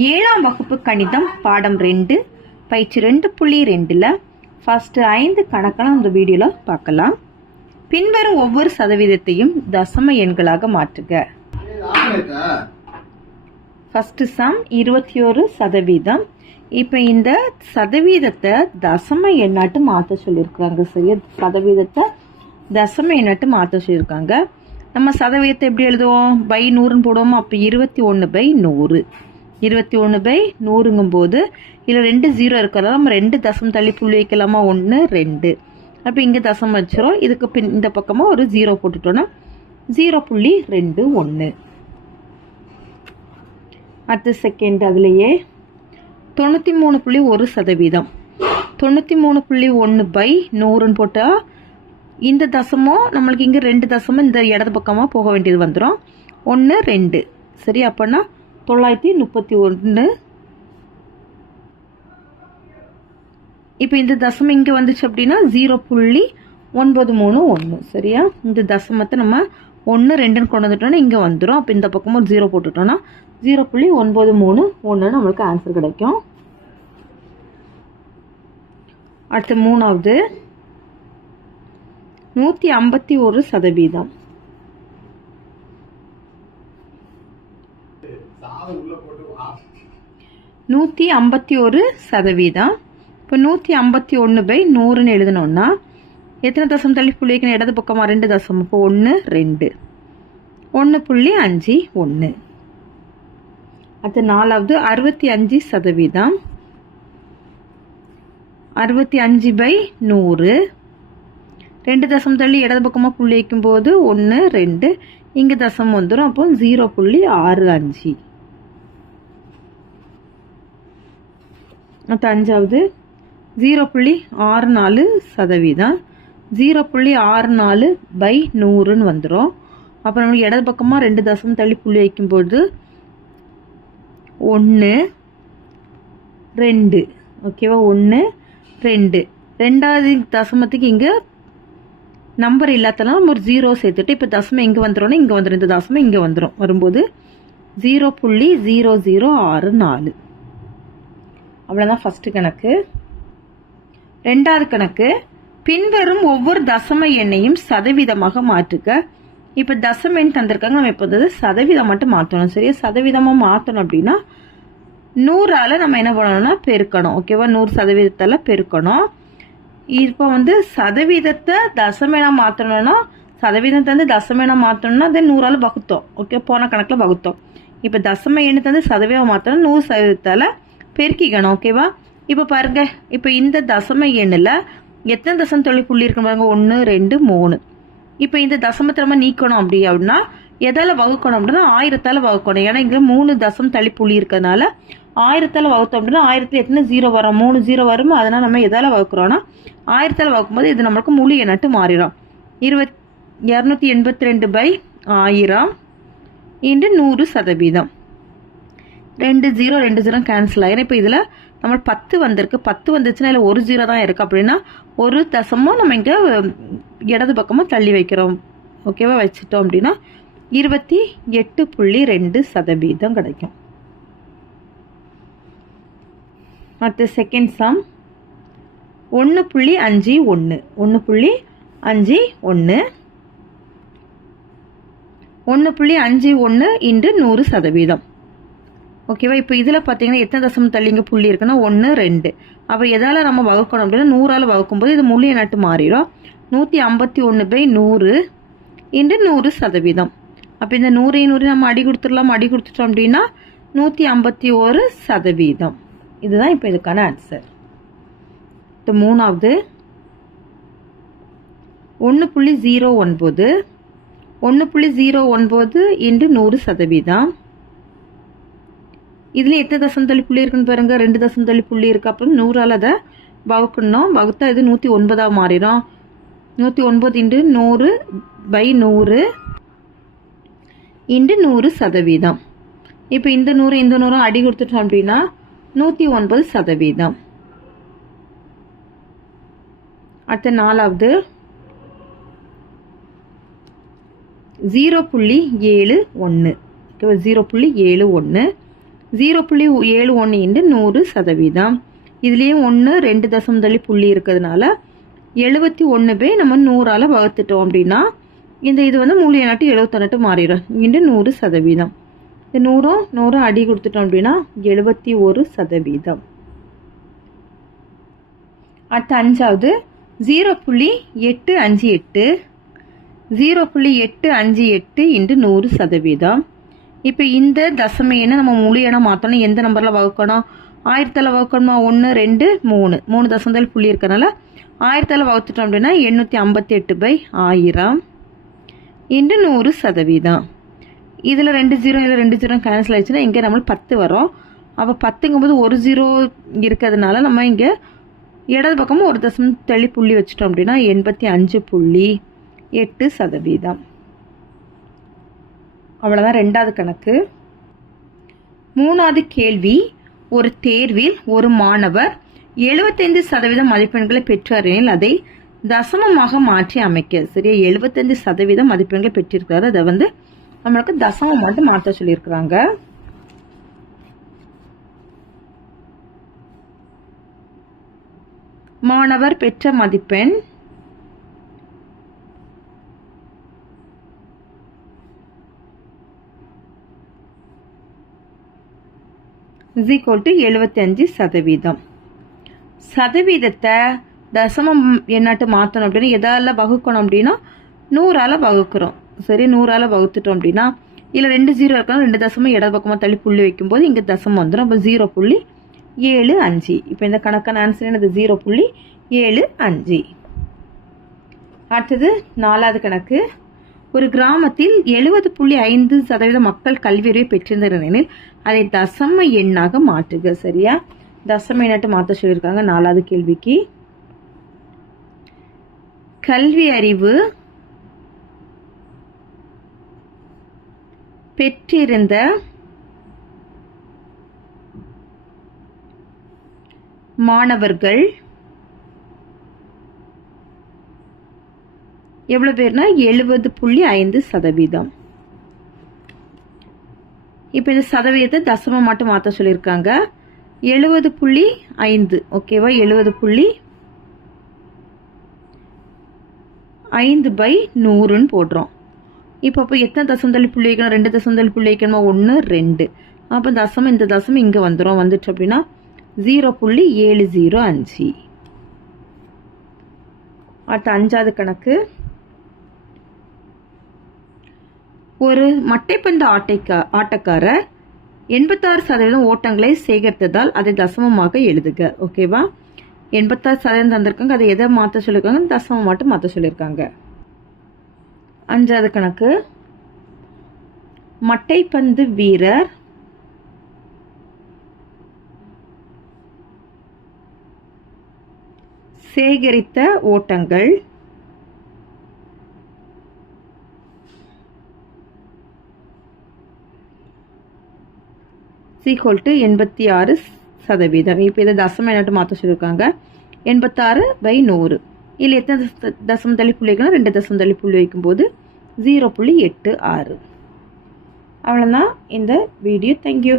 ஏழாம் வகுப்பு கணிதம் பாடம் ரெண்டு பயிற்சி ரெண்டு புள்ளி ரெண்டில் ஃபஸ்ட்டு ஐந்து கணக்கெல்லாம் அந்த வீடியோவில் பார்க்கலாம். பின்வரும் ஒவ்வொரு சதவீதத்தையும் தசம எண்களாக மாற்றுக. ஃபஸ்ட்டு சம் இருபத்தி ஒரு சதவீதம். இப்போ இந்த சதவீதத்தை தசம எண்ணாட்டு மாற்ற சொல்லியிருக்காங்க சரியா சதவீதத்தை தசம எண்ணாட்டு மாற்ற சொல்லியிருக்காங்க. நம்ம சதவீதத்தை எப்படி எழுதுவோம்? பை நூறுன்னு போடுவோமோ? அப்போ இருபத்தி ஒன்று பை நூறு. இருபத்தி ஒன்று பை நூறுங்கும் போது இதில் ரெண்டு ஜீரோ இருக்கிறதால நம்ம ரெண்டு தசம் தள்ளி புள்ளி வைக்கலாமா? ஒன்று ரெண்டு. அப்போ இங்கே தசம் வச்சிரும். இதுக்கு பின் இந்த பக்கமாக ஒரு ஜீரோ போட்டுட்டோன்னா ஜீரோ புள்ளி ரெண்டு ஒன்று அடுத்த செகண்ட் அதுலேயே தொண்ணூற்றி மூணு புள்ளி ஒரு சதவீதம். தொண்ணூற்றி மூணு புள்ளி ஒன்று பை நூறுன்னு போட்டால் இந்த தசமும் நம்மளுக்கு இங்கே ரெண்டு தசமும் இந்த இடது பக்கமாக போக வேண்டியது வந்துடும் ஒன்று ரெண்டு. சரி அப்போனா தொள்ளாயிரத்தி முப்பத்தி ஒன்று. இப்போ இந்த தசமம் இங்கே வந்துச்சு அப்படின்னா ஜீரோ புள்ளி ஒன்பது மூணு ஒன்று சரியா? இந்த தசமத்தை நம்ம ஒன்று ரெண்டுன்னு கொண்டு வந்துட்டோம்னா இங்கே வந்துடும் அப்போ இந்த பக்கமும் ஒரு ஜீரோ போட்டுட்டோம்னா ஜீரோ புள்ளி ஒன்பது மூணு ஒன்று நம்மளுக்கு ஆன்சர் கிடைக்கும். அடுத்து மூணாவது. நூற்றி ஐம்பத்தி ஒரு சதவீதம். நூற்றி ஐம்பத்தி ஒரு சதவீதம். இப்போ நூற்றி ஐம்பத்தி ஒன்று பை நூறுன்னு எழுதணுன்னா எத்தனை தசம் தள்ளி புள்ளி வைக்கணும்? இடது பக்கமாக ரெண்டு தசம். இப்போ ஒன்று ரெண்டு. ஒன்று புள்ளி அஞ்சு ஒன்று அடுத்து நாலாவது அறுபத்தி அஞ்சு சதவீதம். அறுபத்தி அஞ்சு பை நூறு. ரெண்டு தசம் தள்ளி இடது பக்கமாக புள்ளி வைக்கும்போது ஒன்று ரெண்டு. இங்கே தசம் வந்துடும் அப்போ ஜீரோ புள்ளி ஆறு அஞ்சு. அடுத்து அஞ்சாவது. ஜீரோ புள்ளி ஆறு நாலு சதவீதம். ஜீரோ புள்ளி ஆறு நாலு பை நூறுன்னு வந்துடும் அப்புறம் நம்மளுக்கு இடது பக்கமாக ரெண்டு தசம் தள்ளி புள்ளி வைக்கும்போது ஒன்று ரெண்டு. ஓகேவா ஒன்று ரெண்டு. ரெண்டாவது தசமத்துக்கு இங்கே நம்பர் இல்லாதலாம் நம்ம ஒரு ஜீரோ சேர்த்துட்டு இப்போ தசமம் எங்கே வந்துடும்னா இங்கே வந்துடும் இந்த தசமம் இங்கே வந்துடும் வரும்போது ஜீரோ புள்ளி ஜீரோ ஜீரோ ஆறு நாலு. அவ்வளோதான் ஃபஸ்ட்டு கணக்கு. ரெண்டாவது கணக்கு பின்வரும் ஒவ்வொரு தசம எண்ணையும் சதவீதமாக மாற்றுக்க இப்போ தசம எண் தந்திருக்காங்க நம்ம இப்போ வந்து சதவீதம் மட்டும் மாற்றணும். சரியா? சதவீதமாக மாற்றணும் அப்படின்னா நூறால் நம்ம என்ன பண்ணணும்னா பெருக்கணும். ஓகேவா நூறு சதவீதத்தால் பெருக்கணும். இப்போ வந்து சதவீதத்தை தசமேனாக மாற்றணும்னா சதவீதத்தை வந்து தசமேனாக மாற்றணும்னா அதை நூறால் வகுத்தோம். ஓகே போன கணக்கில் வகுத்தோம். இப்போ தசம எண்ணத்தை வந்து சதவீதம் மாற்றணும் நூறு சதவீதத்தால் பெருக்கிக்கணும் ஓகேவா இப்போ பாருங்க இப்போ இந்த தசம எண்ணில் எத்தனை தசம் தொழில் புள்ளி இருக்கு பாருங்க? ஒன்று ரெண்டு மூணு. இப்போ இந்த தசமத்தை நம்ம நீக்கணும் அப்படி அப்படின்னா எதால் வகுக்கணும் அப்படின்னா ஆயிரத்தால் வகுக்கணும். ஏன்னா இங்கே மூணு தசம் தள்ளி புள்ளி இருக்கிறதுனால ஆயிரத்தால் வகுத்தோம் அப்படின்னா ஆயிரத்தில் எத்தனை ஜீரோ வரும்? மூணு ஜீரோ வருமோ? அதனால் நம்ம எதால் வகுக்கிறோன்னா ஆயிரத்தால் வகுக்கும்போது இது நம்மளுக்கு முழு எண்ணட்டு மாறிடும். இருபத் இரநூத்தி எண்பத்தி ரெண்டு பை ஆயிரம் இன்று நூறு சதவீதம். ரெண்டு ஜீரோ ரெண்டு ஜீரோ கேன்சல் ஆகிடும் இப்போ இதில் நம்ம பத்து வந்திருக்கு. பத்து வந்துச்சுன்னா இல்லை ஒரு ஜீரோ தான் இருக்குது அப்படின்னா ஒரு தசமும் நம்ம இங்கே இடது பக்கமாக தள்ளி வைக்கிறோம். ஓகேவா வச்சுட்டோம் அப்படின்னா இருபத்தி எட்டு புள்ளி ரெண்டு சதவீதம் கிடைக்கும். அடுத்த செகண்ட் சம் ஒன்று புள்ளி அஞ்சு ஒன்று ஒன்று புள்ளி அஞ்சு ஒன்று ஒன்று புள்ளி அஞ்சு ஒன்று இன்று நூறு சதவீதம். ஓகேவா? இப்போ இதில் பார்த்தீங்கன்னா எத்தனை தசமம் தள்ளி இங்கே புள்ளி இருக்குன்னா ஒன்று ரெண்டு. அப்போ எதால் நம்ம வகுக்கணும் அப்படின்னா நூறால் வகுக்கும்போது இது முழு நட்டு மாறிடும். நூற்றி ஐம்பத்தி ஒன்று பை நூறு இன்று நூறு சதவீதம். அப்போ இந்த நூறையும் நூறு நம்ம அடி கொடுத்துடலாம் அடி கொடுத்துட்டோம் அப்படின்னா நூற்றி ஐம்பத்தி ஒரு சதவீதம். இதுதான் இப்போ இதுக்கான ஆன்சர் இப்போ மூணாவது. ஒன்று புள்ளி ஜீரோ ஒன்பது. ஒன்று புள்ளி ஜீரோ ஒன்பது இன்று நூறு சதவீதம். இதில் எட்டு தசம் தள்ளி புள்ளி இருக்குன்னு பாருங்கள் ரெண்டு தசம் தள்ளி புள்ளி இருக்கு. அப்புறம் நூறால் அதை வகுக்கணும். வகுத்தா இது நூற்றி ஒன்பதாக மாறிடும். நூற்றி ஒன்பது இண்டு நூறு பை நூறு இன்று நூறு சதவீதம். இப்போ இந்த நூறு இந்த நூறும் அடி கொடுத்துட்டோம் அப்படின்னா நூற்றி ஒன்பது சதவீதம். அடுத்த நாலாவது. ஜீரோ புள்ளி ஏழு ஒன்று ஜீரோ புள்ளி ஏழு ஒன்று ஜீரோ புள்ளி ஏழு ஒன்று இன்ட்டு நூறு சதவீதம். இதுலேயும் ஒன்று ரெண்டு தசம் தள்ளி புள்ளி இருக்கிறதுனால எழுபத்தி ஒன்று போய் நம்ம நூறால் வகுத்துட்டோம் அப்படின்னா இந்த இது வந்து மூணு நாட்டு எழுபத்தொன்னட்டு மாறிடும். இன்று நூறு சதவீதம். இந்த நூறும் நூறும் அடி கொடுத்துட்டோம் அப்படின்னா எழுபத்தி ஒரு சதவீதம். அடுத்த அஞ்சாவது ஜீரோ புள்ளி எட்டு அஞ்சு எட்டு ஜீரோ புள்ளி எட்டு அஞ்சு எட்டு இன்று நூறு சதவீதம். இப்போ இந்த தசமையினை நம்ம முழு எண்ணம் மாற்றணும் எந்த நம்பரில் வகுக்கணும்? ஆயிரத்தில் வகுக்கணுமா? ஒன்று ரெண்டு மூணு. மூணு தசந்தல் புள்ளி இருக்கனால ஆயிரத்தில் வகுத்துட்டோம் அப்படின்னா எண்ணூற்றி ஐம்பத்தி எட்டு பை ஆயிரம் இன்று நூறு சதவீதம். இதில் ரெண்டு ஜீரோ இதில் ரெண்டு ஜீரோ கேன்சல் ஆயிடுச்சுன்னா இங்கே நம்மளுக்கு பத்து வரும். அப்போ பத்துங்கும்போது ஒரு ஜீரோ இருக்கிறதுனால நம்ம இங்கே இடது பக்கமும் ஒரு தசம் தள்ளி புள்ளி வச்சுட்டோம் அப்படின்னா எண்பத்தி அஞ்சு புள்ளி எட்டு சதவீதம். அவ்வளோதான் ரெண்டாவது கணக்கு. மூணாவது கேள்வி ஒரு தேர்வில் ஒரு மாணவர் எழுபத்தைந்து சதவீதம் மதிப்பெண்களை பெற்றாரில் அதை தசமமாக மாற்றி அமைக்க. சரியா? எழுபத்தஞ்சு சதவீதம் மதிப்பெண்களை பெற்றிருக்கிறாரு. அதை வந்து நம்மளுக்கு தசமம் மட்டும் மாற்ற சொல்லியிருக்கிறாங்க. மாணவர் பெற்ற மதிப்பெண் இஸ் ஈக்குவல் டு எழுபத்தஞ்சு சதவீதம். சதவீதத்தை தசமம் என்னாட்டு மாற்றணும் அப்படின்னா எதால வகுக்கணும் அப்படின்னா நூறால் வகுக்கிறோம். சரி நூறால் வகுத்துட்டோம் அப்படின்னா இல்லை ரெண்டு ஜீரோ இருக்கணும் ரெண்டு தசமம் இடது பக்கமாக தள்ளி புள்ளி வைக்கும்போது இங்கே தசமம் வந்துடும் அப்போ ஜீரோ புள்ளி ஏழு அஞ்சு. இப்போ இந்த கணக்கான ஆன்சர் என்னது? ஜீரோ புள்ளி ஏழு அஞ்சு. அடுத்தது நாலாவது கணக்கு. ஒரு கிராமத்தில் எழுபது புள்ளி ஐந்து சதவீத மக்கள் கல்வியறிவை பெற்றிருந்தனர் எனில் அதை தசம எண்ணாக மாற்றுக சரியா? தசம எண்ணாட்டு மாற்ற சொல்லியிருக்காங்க நாலாவது கேள்விக்கு. கல்வி அறிவு பெற்றிருந்த மாணவர்கள் எவ்வளோ பேர்னா எழுபது புள்ளி ஐந்து சதவீதம். இப்போ இந்த சதவீதத்தை தசமம் மட்டும் மாற்ற சொல்லியிருக்காங்க. எழுபது புள்ளி ஐந்து ஓகேவா? எழுபது புள்ளி ஐந்து பை நூறுன்னு போடுறோம். இப்போ அப்போ எத்தனை தசந்தள்ளி புள்ளி வைக்கணும்? ரெண்டு தசந்தள்ளி புள்ளி வைக்கணுமா? ஒன்று ரெண்டு. அப்போ தசமம் இந்த தசமம் இங்கே வந்துடும் வந்துட்டு அப்படின்னா ஜீரோ புள்ளி ஏழு ஜீரோ அஞ்சு. அடுத்த அஞ்சாவது கணக்கு. ஒரு மட்டைப்பந்து ஆட்டைக்கா ஆட்டக்காரர் எண்பத்தாறு சதவீதம் ஓட்டங்களை சேகரித்ததால் அதை தசமமாக எழுதுக. ஓகேவா எண்பத்தாறு சதவீதம் தந்திருக்காங்க. அதை எதை மாற்ற சொல்லியிருக்காங்க தசமம் மட்டும் மாற்ற சொல்லியிருக்காங்க அஞ்சாவது கணக்கு. மட்டைப்பந்து வீரர் சேகரித்த ஓட்டங்கள் சீக்வல் டு எண்பத்தி ஆறு சதவீதம். இப்போ இதை தசம எண்ணாட்டு மாற்ற சொல்லியிருக்காங்க எண்பத்தாறு பை நூறு. இல்லை எத்தனை தசம தள்ளி புள்ளி வைக்கணும் ரெண்டு தசம தள்ளி புள்ளி வைக்கும்போது ஜீரோ புள்ளி எட்டு ஆறு. அவ்வளோதான் இந்த வீடியோ தேங்க்யூ